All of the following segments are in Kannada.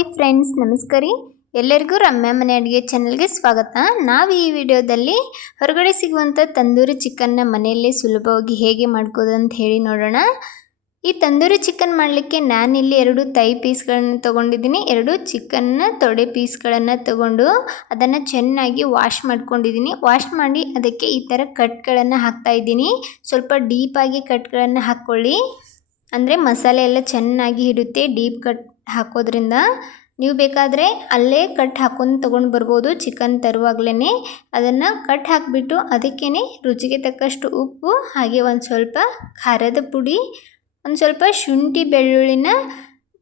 ಹಾಯ್ ಫ್ರೆಂಡ್ಸ್, ನಮಸ್ಕಾರ. ಎಲ್ಲರಿಗೂ ರಮ್ಯಾ ಮನೆ ಅಡುಗೆ ಚಾನಲ್ಗೆ ಸ್ವಾಗತ. ನಾವು ಈ ವಿಡಿಯೋದಲ್ಲಿ ಹೊರಗಡೆ ಸಿಗುವಂಥ ತಂದೂರಿ ಚಿಕನ್ನ ಮನೆಯಲ್ಲೇ ಸುಲಭವಾಗಿ ಹೇಗೆ ಮಾಡ್ಕೋದು ಅಂತ ಹೇಳಿ ನೋಡೋಣ. ಈ ತಂದೂರಿ ಚಿಕನ್ ಮಾಡಲಿಕ್ಕೆ ನಾನಿಲ್ಲಿ 2 ತೈ ಪೀಸ್ಗಳನ್ನು ತೊಗೊಂಡಿದ್ದೀನಿ. 2 ಚಿಕನ್ನ ತೊಡೆ ಪೀಸ್ಗಳನ್ನು ತಗೊಂಡು ಅದನ್ನು ಚೆನ್ನಾಗಿ ವಾಶ್ ಮಾಡ್ಕೊಂಡಿದ್ದೀನಿ. ವಾಶ್ ಮಾಡಿ ಅದಕ್ಕೆ ಈ ಥರ ಕಟ್ಗಳನ್ನು ಹಾಕ್ತಾ ಇದ್ದೀನಿ. ಸ್ವಲ್ಪ ಡೀಪಾಗಿ ಕಟ್ಗಳನ್ನು ಹಾಕ್ಕೊಳ್ಳಿ, ಅಂದರೆ ಮಸಾಲೆ ಎಲ್ಲ ಚೆನ್ನಾಗಿ ಹಿಡಿಯುತ್ತೆ. ಡೀಪ್ ಕಟ್ ಹಾಕೋದ್ರಿಂದ ನೀವು ಬೇಕಾದರೆ ಅಲ್ಲೇ ಕಟ್ ಹಾಕೊಂಡು ತೊಗೊಂಡು ಬರ್ಬೋದು. ಚಿಕನ್ ತರುವಾಗಲೇ ಅದನ್ನು ಕಟ್ ಹಾಕಿಬಿಟ್ಟು ಅದಕ್ಕೇ ರುಚಿಗೆ ತಕ್ಕಷ್ಟು ಉಪ್ಪು, ಹಾಗೆ ಒಂದು ಸ್ವಲ್ಪ ಖಾರದ ಪುಡಿ, ಒಂದು ಸ್ವಲ್ಪ ಶುಂಠಿ ಬೆಳ್ಳುಳ್ಳಿನ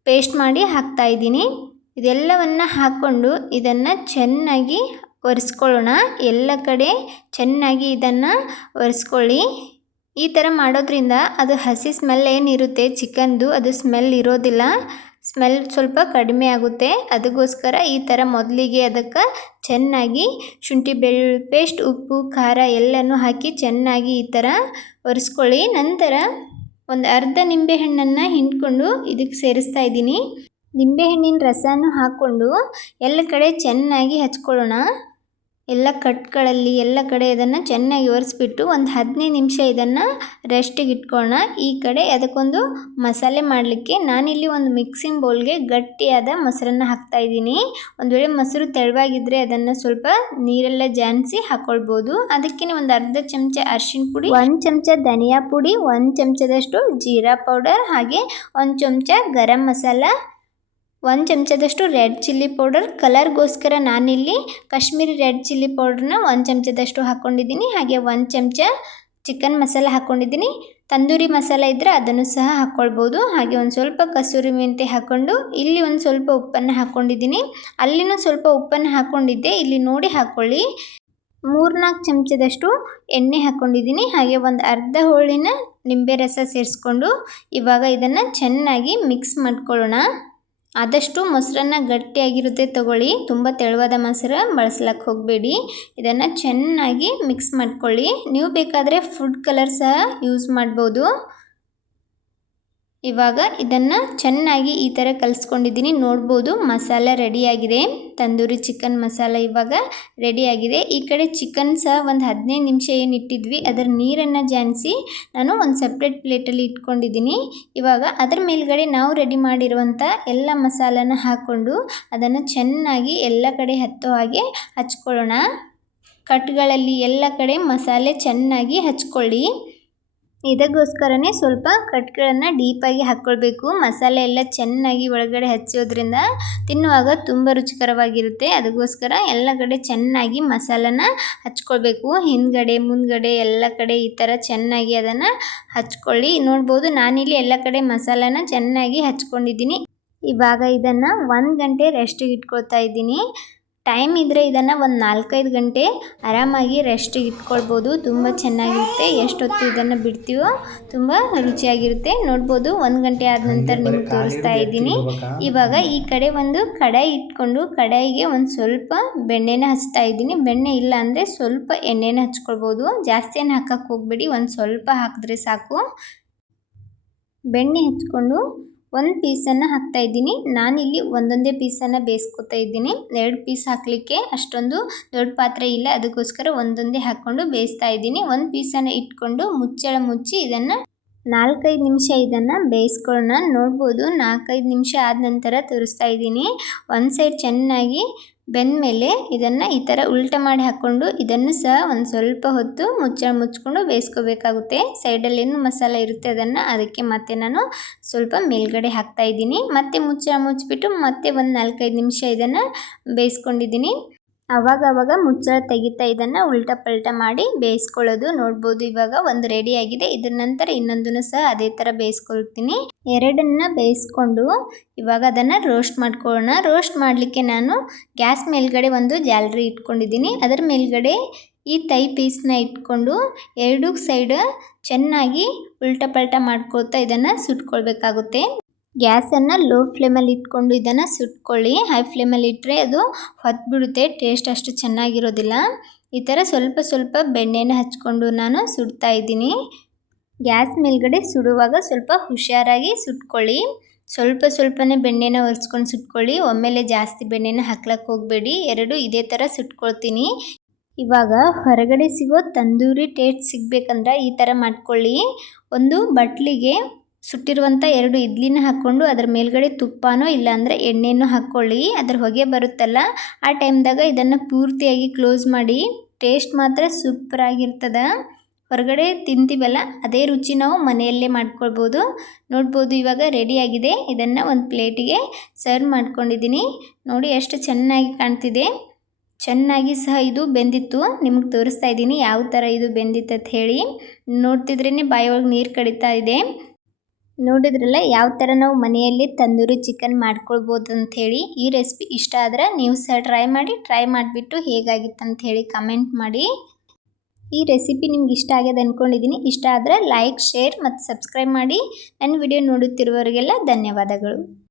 ಪೇಸ್ಟ್ ಮಾಡಿ ಹಾಕ್ತಾಯಿದ್ದೀನಿ. ಇದೆಲ್ಲವನ್ನು ಹಾಕ್ಕೊಂಡು ಇದನ್ನು ಚೆನ್ನಾಗಿ ಒರೆಸ್ಕೊಳ್ಳೋಣ. ಎಲ್ಲ ಕಡೆ ಚೆನ್ನಾಗಿ ಇದನ್ನು ಒರೆಸ್ಕೊಳ್ಳಿ. ಈ ಥರ ಮಾಡೋದ್ರಿಂದ ಅದು ಹಸಿ ಸ್ಮೆಲ್ ಏನಿರುತ್ತೆ ಚಿಕನ್ದು, ಅದು ಸ್ಮೆಲ್ ಇರೋದಿಲ್ಲ. ಸ್ಮೆಲ್ ಸ್ವಲ್ಪ ಕಡಿಮೆ ಆಗುತ್ತೆ. ಅದಕ್ಕೋಸ್ಕರ ಈ ಥರ ಮೊದಲಿಗೆ ಅದಕ್ಕೆ ಚೆನ್ನಾಗಿ ಶುಂಠಿ ಬೆಳ್ಳುಳ್ಳಿ ಪೇಸ್ಟ್, ಉಪ್ಪು, ಖಾರ ಎಲ್ಲನೂ ಹಾಕಿ ಚೆನ್ನಾಗಿ ಈ ಥರ ಒರೆಸ್ಕೊಳ್ಳಿ. ನಂತರ ಒಂದು ಅರ್ಧ ನಿಂಬೆಹಣ್ಣನ್ನು ಹಿಂಡ್ಕೊಂಡು ಇದಕ್ಕೆ ಸೇರಿಸ್ತಾ ಇದ್ದೀನಿ. ನಿಂಬೆಹಣ್ಣಿನ ರಸನೂ ಹಾಕ್ಕೊಂಡು ಎಲ್ಲ ಕಡೆ ಚೆನ್ನಾಗಿ ಹಚ್ಕೊಳ್ಳೋಣ. ಎಲ್ಲ ಕಟ್ಗಳಲ್ಲಿ ಎಲ್ಲ ಕಡೆ ಇದನ್ನು ಚೆನ್ನಾಗಿ ಒರೆಸ್ಬಿಟ್ಟು ಒಂದು 15 ನಿಮಿಷ ಇದನ್ನು ರೆಸ್ಟಿಗೆ ಇಟ್ಕೊಳ್ಳೋಣ. ಈ ಕಡೆ ಅದಕ್ಕೊಂದು ಮಸಾಲೆ ಮಾಡಲಿಕ್ಕೆ ನಾನಿಲ್ಲಿ ಒಂದು ಮಿಕ್ಸಿಂಗ್ ಬೌಲ್ಗೆ ಗಟ್ಟಿಯಾದ ಮೊಸರನ್ನು ಹಾಕ್ತಾಯಿದ್ದೀನಿ. ಒಂದು ವೇಳೆ ಮೊಸರು ತೆಳುವಾಗಿದ್ದರೆ ಅದನ್ನು ಸ್ವಲ್ಪ ನೀರೆಲ್ಲ ಜಾನಿಸಿ ಹಾಕ್ಕೊಳ್ಬೋದು. ಅದಕ್ಕೆ ಒಂದು ಅರ್ಧ ಚಮಚ ಅರಿಶಿಣ ಪುಡಿ, 1 ಚಮಚ ಧನಿಯಾ ಪುಡಿ, 1 ಚಮಚದಷ್ಟು ಜೀರಾ ಪೌಡರ್, ಹಾಗೆ 1 ಚಮಚ ಗರಂ ಮಸಾಲ, 1 ಚಮಚದಷ್ಟು ರೆಡ್ ಚಿಲ್ಲಿ ಪೌಡರ್. ಕಲರ್ಗೋಸ್ಕರ ನಾನಿಲ್ಲಿ ಕಾಶ್ಮೀರಿ ರೆಡ್ ಚಿಲ್ಲಿ ಪೌಡ್ರನ್ನ 1 ಚಮಚದಷ್ಟು ಹಾಕ್ಕೊಂಡಿದ್ದೀನಿ. ಹಾಗೆ 1 ಚಮಚ ಚಿಕನ್ ಮಸಾಲ ಹಾಕ್ಕೊಂಡಿದ್ದೀನಿ. ತಂದೂರಿ ಮಸಾಲ ಇದ್ದರೆ ಅದನ್ನು ಸಹ ಹಾಕ್ಕೊಳ್ಬೋದು. ಹಾಗೆ ಒಂದು ಸ್ವಲ್ಪ ಕಸೂರಿ ಮೆಂತೆ ಹಾಕ್ಕೊಂಡು ಇಲ್ಲಿ ಒಂದು ಸ್ವಲ್ಪ ಉಪ್ಪನ್ನು ಹಾಕ್ಕೊಂಡಿದ್ದೀನಿ. ಅಲ್ಲಿನೂ ಸ್ವಲ್ಪ ಉಪ್ಪನ್ನು ಹಾಕ್ಕೊಂಡಿದ್ದೆ, ಇಲ್ಲಿ ನೋಡಿ ಹಾಕ್ಕೊಳ್ಳಿ. 3-4 ಚಮಚದಷ್ಟು ಎಣ್ಣೆ ಹಾಕ್ಕೊಂಡಿದ್ದೀನಿ. ಹಾಗೆ ಒಂದು ಅರ್ಧ ಹೋಳಿನ ನಿಂಬೆ ರಸ ಸೇರಿಸ್ಕೊಂಡು ಇವಾಗ ಇದನ್ನು ಚೆನ್ನಾಗಿ ಮಿಕ್ಸ್ ಮಾಡ್ಕೊಳ್ಳೋಣ. ಆದಷ್ಟು ಮೊಸರನ್ನ ಗಟ್ಟಿಯಾಗಿರುತ್ತೆ ತಗೊಳ್ಳಿ, ತುಂಬ ತೆಳುವಾದ ಮೊಸರು ಬಳಸ್ಲಿಕ್ಕೆ ಹೋಗಬೇಡಿ. ಇದನ್ನು ಚೆನ್ನಾಗಿ ಮಿಕ್ಸ್ ಮಾಡ್ಕೊಳ್ಳಿ. ನೀವು ಬೇಕಾದರೆ ಫುಡ್ ಕಲರ್ ಸಹ ಯೂಸ್ ಮಾಡ್ಬೋದು. ಇವಾಗ ಇದನ್ನು ಚೆನ್ನಾಗಿ ಈ ಥರ ಕಲಿಸ್ಕೊಂಡಿದ್ದೀನಿ. ನೋಡ್ಬೋದು ಮಸಾಲ ರೆಡಿಯಾಗಿದೆ. ತಂದೂರಿ ಚಿಕನ್ ಮಸಾಲ ಇವಾಗ ರೆಡಿಯಾಗಿದೆ. ಈ ಕಡೆ ಚಿಕನ್ ಸಹ ಒಂದು 15 ನಿಮಿಷ ಏನು ಇಟ್ಟಿದ್ವಿ ಅದರ ನೀರನ್ನು ಜಾನಿಸಿ ನಾನು ಒಂದು ಸಪ್ರೇಟ್ ಪ್ಲೇಟಲ್ಲಿ ಇಟ್ಕೊಂಡಿದ್ದೀನಿ. ಇವಾಗ ಅದರ ಮೇಲ್ಗಡೆ ನಾವು ರೆಡಿ ಮಾಡಿರುವಂಥ ಎಲ್ಲ ಮಸಾಲನ ಹಾಕ್ಕೊಂಡು ಅದನ್ನು ಚೆನ್ನಾಗಿ ಎಲ್ಲ ಕಡೆ ಹತ್ತೋ ಹಾಗೆ ಹಚ್ಕೊಳ್ಳೋಣ. ಕಟ್ಗಳಲ್ಲಿ ಎಲ್ಲ ಕಡೆ ಮಸಾಲೆ ಚೆನ್ನಾಗಿ ಹಚ್ಕೊಳ್ಳಿ. ಇದಕ್ಕೋಸ್ಕರನೇ ಸ್ವಲ್ಪ ಕಟ್ಗಳನ್ನು ಡೀಪಾಗಿ ಹಾಕ್ಕೊಳ್ಬೇಕು. ಮಸಾಲೆ ಎಲ್ಲ ಚೆನ್ನಾಗಿ ಒಳಗಡೆ ಹಚ್ಚೋದ್ರಿಂದ ತಿನ್ನುವಾಗ ತುಂಬ ರುಚಿಕರವಾಗಿರುತ್ತೆ. ಅದಕ್ಕೋಸ್ಕರ ಎಲ್ಲ ಕಡೆ ಚೆನ್ನಾಗಿ ಮಸಾಲನ ಹಚ್ಕೊಳ್ಬೇಕು. ಹಿಂದ್ಗಡೆ ಮುಂದ್ಗಡೆ ಎಲ್ಲ ಕಡೆ ಈ ಥರ ಚೆನ್ನಾಗಿ ಅದನ್ನು ಹಚ್ಕೊಳ್ಳಿ. ನೋಡ್ಬೋದು ನಾನಿಲ್ಲಿ ಎಲ್ಲ ಕಡೆ ಮಸಾಲನ ಚೆನ್ನಾಗಿ ಹಚ್ಕೊಂಡಿದ್ದೀನಿ. ಇವಾಗ ಇದನ್ನು 1 ಗಂಟೆ ರೆಸ್ಟಿಗೆ ಇಟ್ಕೊಳ್ತಾ ಇದ್ದೀನಿ. ಟೈಮ್ ಇದ್ದರೆ ಇದನ್ನು ಒಂದು 4-5 ಗಂಟೆ ಆರಾಮಾಗಿ ರೆಸ್ಟಿಗೆ ಇಟ್ಕೊಳ್ಬೋದು. ತುಂಬ ಚೆನ್ನಾಗಿರುತ್ತೆ. ಎಷ್ಟೊತ್ತು ಇದನ್ನು ಬಿಡ್ತೀವೋ ತುಂಬ ರುಚಿಯಾಗಿರುತ್ತೆ. ನೋಡ್ಬೋದು 1 ಗಂಟೆ ಆದ ನಂತರ ನಿಮಗೆ ತೋರಿಸ್ತಾ ಇದ್ದೀನಿ. ಇವಾಗ ಈ ಕಡೆ ಒಂದು ಕಡಾಯಿ ಇಟ್ಕೊಂಡು ಕಡಾಯಿಗೆ ಒಂದು ಸ್ವಲ್ಪ ಬೆಣ್ಣೆನ ಹಚ್ತಾ ಇದ್ದೀನಿ. ಬೆಣ್ಣೆ ಇಲ್ಲ ಅಂದರೆ ಸ್ವಲ್ಪ ಎಣ್ಣೆನ ಹಚ್ಕೊಳ್ಬೋದು. ಜಾಸ್ತಿ ಏನು ಹಾಕಕ್ಕೆ ಹೋಗಬೇಡಿ, ಒಂದು ಸ್ವಲ್ಪ ಹಾಕಿದ್ರೆ ಸಾಕು. ಬೆಣ್ಣೆ ಹಚ್ಕೊಂಡು 1 ಪೀಸನ್ನು ಹಾಕ್ತಾ ಇದ್ದೀನಿ. ನಾನಿಲ್ಲಿ ಒಂದೊಂದೇ ಪೀಸನ್ನು ಬೇಯಿಸ್ಕೊತಾ ಇದ್ದೀನಿ. 2 ಪೀಸ್ ಹಾಕಲಿಕ್ಕೆ ಅಷ್ಟೊಂದು ದೊಡ್ಡ ಪಾತ್ರೆ ಇಲ್ಲ, ಅದಕ್ಕೋಸ್ಕರ ಒಂದೊಂದೇ ಹಾಕ್ಕೊಂಡು ಬೇಯಿಸ್ತಾ ಇದ್ದೀನಿ. 1 ಪೀಸನ್ನು ಇಟ್ಕೊಂಡು ಮುಚ್ಚಳ ಮುಚ್ಚಿ ಇದನ್ನು 4-5 ನಿಮಿಷ ಇದನ್ನು ಬೇಯಿಸ್ಕೊಳ್ಳೋಣ. ನೋಡ್ಬೋದು 4-5 ನಿಮಿಷ ಆದ ನಂತರ ತೋರಿಸ್ತಾ ಇದ್ದೀನಿ. ಒಂದು ಸೈಡ್ ಚೆನ್ನಾಗಿ ಬೆಂದಮೇಲೆ ಇದನ್ನು ಈ ಥರ ಉಲ್ಟಾ ಮಾಡಿ ಹಾಕ್ಕೊಂಡು ಇದನ್ನು ಸಹ ಒಂದು ಸ್ವಲ್ಪ ಹೊತ್ತು ಮುಚ್ಚಳ ಮುಚ್ಕೊಂಡು ಬೇಯಿಸ್ಕೋಬೇಕಾಗುತ್ತೆ. ಸೈಡಲ್ಲಿ ಏನು ಮಸಾಲ ಇರುತ್ತೆ ಅದಕ್ಕೆ ಮತ್ತೆ ನಾನು ಸ್ವಲ್ಪ ಮೇಲ್ಗಡೆ ಹಾಕ್ತಾ ಇದ್ದೀನಿ. ಮತ್ತೆ ಮುಚ್ಚಳ ಮುಚ್ಚಿಬಿಟ್ಟು ಮತ್ತೆ ಒಂದು 4-5 ನಿಮಿಷ ಇದನ್ನು ಬೇಯಿಸ್ಕೊಂಡಿದ್ದೀನಿ. ಆವಾಗ ಮುಚ್ಚಳ ತೆಗಿತಾ ಇದನ್ನು ಉಲ್ಟಾ ಪಲ್ಟಾ ಮಾಡಿ ಬೇಯಿಸ್ಕೊಳ್ಳೋದು. ನೋಡ್ಬೋದು ಇವಾಗ ಒಂದು ರೆಡಿಯಾಗಿದೆ. ಇದರ ನಂತರ ಇನ್ನೊಂದನ್ನು ಸಹ ಅದೇ ಥರ ಬೇಯಿಸ್ಕೊಳ್ತೀನಿ. 2 ಬೇಯಿಸ್ಕೊಂಡು ಇವಾಗ ಅದನ್ನು ರೋಸ್ಟ್ ಮಾಡ್ಕೊಳ್ಳೋಣ. ರೋಸ್ಟ್ ಮಾಡಲಿಕ್ಕೆ ನಾನು ಗ್ಯಾಸ್ ಮೇಲ್ಗಡೆ ಒಂದು ಜಾಲರಿ ಇಟ್ಕೊಂಡಿದ್ದೀನಿ. ಅದರ ಮೇಲ್ಗಡೆ ಈ ತೈ ಪೀಸ್ನ ಇಟ್ಕೊಂಡು 2 ಸೈಡ್ ಚೆನ್ನಾಗಿ ಉಲ್ಟಾ ಪಲ್ಟಾ ಮಾಡ್ಕೊಳ್ತಾ ಇದನ್ನು ಸುಟ್ಕೊಳ್ಬೇಕಾಗುತ್ತೆ. ಗ್ಯಾಸನ್ನು ಲೋ ಫ್ಲೇಮಲ್ಲಿ ಇಟ್ಕೊಂಡು ಇದನ್ನು ಸುಟ್ಕೊಳ್ಳಿ. ಹೈ ಫ್ಲೇಮಲ್ಲಿ ಇಟ್ಟರೆ ಅದು ಹೊತ್ಬಿಡುತ್ತೆ, ಟೇಸ್ಟ್ ಅಷ್ಟು ಚೆನ್ನಾಗಿರೋದಿಲ್ಲ. ಈ ಥರ ಸ್ವಲ್ಪ ಸ್ವಲ್ಪ ಬೆಣ್ಣೆನ ಹಚ್ಕೊಂಡು ನಾನು ಸುಡ್ತಾ ಇದ್ದೀನಿ. ಗ್ಯಾಸ್ ಮೇಲ್ಗಡೆ ಸುಡುವಾಗ ಸ್ವಲ್ಪ ಹುಷಾರಾಗಿ ಸುಟ್ಕೊಳ್ಳಿ. ಸ್ವಲ್ಪ ಸ್ವಲ್ಪನೇ ಬೆಣ್ಣೆನ ಒರೆಸ್ಕೊಂಡು ಸುಟ್ಕೊಳ್ಳಿ. ಒಮ್ಮೆಲೆ ಜಾಸ್ತಿ ಬೆಣ್ಣೆನ ಹಾಕ್ಲಕ್ಕೆ ಹೋಗಬೇಡಿ. ಎರಡು ಇದೇ ಥರ ಸುಟ್ಕೊಳ್ತೀನಿ. ಇವಾಗ ಹೊರಗಡೆ ಸಿಗೋ ತಂದೂರಿ ಟೇಸ್ಟ್ ಸಿಗಬೇಕಂದ್ರೆ ಈ ಥರ ಮಾಡ್ಕೊಳ್ಳಿ. ಒಂದು ಬಟ್ಲಿಗೆ ಸುಟ್ಟಿರುವಂಥ 2 ಇಡ್ಲಿನ ಹಾಕ್ಕೊಂಡು ಅದರ ಮೇಲ್ಗಡೆ ತುಪ್ಪನೋ ಇಲ್ಲಾಂದರೆ ಎಣ್ಣೆನೋ ಹಾಕ್ಕೊಳ್ಳಿ. ಅದರ ಹೊಗೆ ಬರುತ್ತಲ್ಲ ಆ ಟೈಮ್ದಾಗ ಇದನ್ನು ಪೂರ್ತಿಯಾಗಿ ಕ್ಲೋಸ್ ಮಾಡಿ. ಟೇಸ್ಟ್ ಮಾತ್ರ ಸೂಪರಾಗಿರ್ತದೆ. ಹೊರಗಡೆ ತಿಂತೀವಲ್ಲ ಅದೇ ರುಚಿ ನಾವು ಮನೆಯಲ್ಲೇ ಮಾಡ್ಕೊಳ್ಬೋದು. ನೋಡ್ಬೋದು ಇವಾಗ ರೆಡಿಯಾಗಿದೆ. ಇದನ್ನು ಒಂದು ಪ್ಲೇಟಿಗೆ ಸರ್ವ್ ಮಾಡ್ಕೊಂಡಿದ್ದೀನಿ. ನೋಡಿ ಎಷ್ಟು ಚೆನ್ನಾಗಿ ಕಾಣ್ತಿದೆ. ಚೆನ್ನಾಗಿ ಸಹ ಇದು ಬೆಂದಿತ್ತು. ನಿಮಗೆ ತೋರಿಸ್ತಾ ಇದ್ದೀನಿ ಯಾವ ಥರ ಇದು ಬೆಂದಿತ್ತು ಅಂತ ಹೇಳಿ. ನೋಡ್ತಿದ್ರೇ ಬಾಯೊಳಗೆ ನೀರು ಕಡಿತಾ ಇದೆ. ನೋಡಿದ್ರಲ್ಲ ಯಾವ ಥರ ನಾವು ಮನೆಯಲ್ಲಿ ತಂದೂರಿ ಚಿಕನ್ ಮಾಡ್ಕೊಳ್ಬೋದು ಅಂಥೇಳಿ. ಈ ರೆಸಿಪಿ ಇಷ್ಟ ಆದರೆ ನೀವು ಸಹ ಟ್ರೈ ಮಾಡಿಬಿಟ್ಟು ಹೇಗಾಗಿತ್ತು ಅಂತ ಹೇಳಿ ಕಮೆಂಟ್ ಮಾಡಿ. ಈ ರೆಸಿಪಿ ನಿಮ್ಗೆ ಇಷ್ಟ ಆಗಿದೆ ಅಂದ್ಕೊಂಡಿದ್ದೀನಿ. ಇಷ್ಟ ಆದರೆ ಲೈಕ್, ಶೇರ್ ಮತ್ತು ಸಬ್ಸ್ಕ್ರೈಬ್ ಮಾಡಿ. ನನ್ನ ವಿಡಿಯೋ ನೋಡುತ್ತಿರುವವರಿಗೆಲ್ಲ ಧನ್ಯವಾದಗಳು.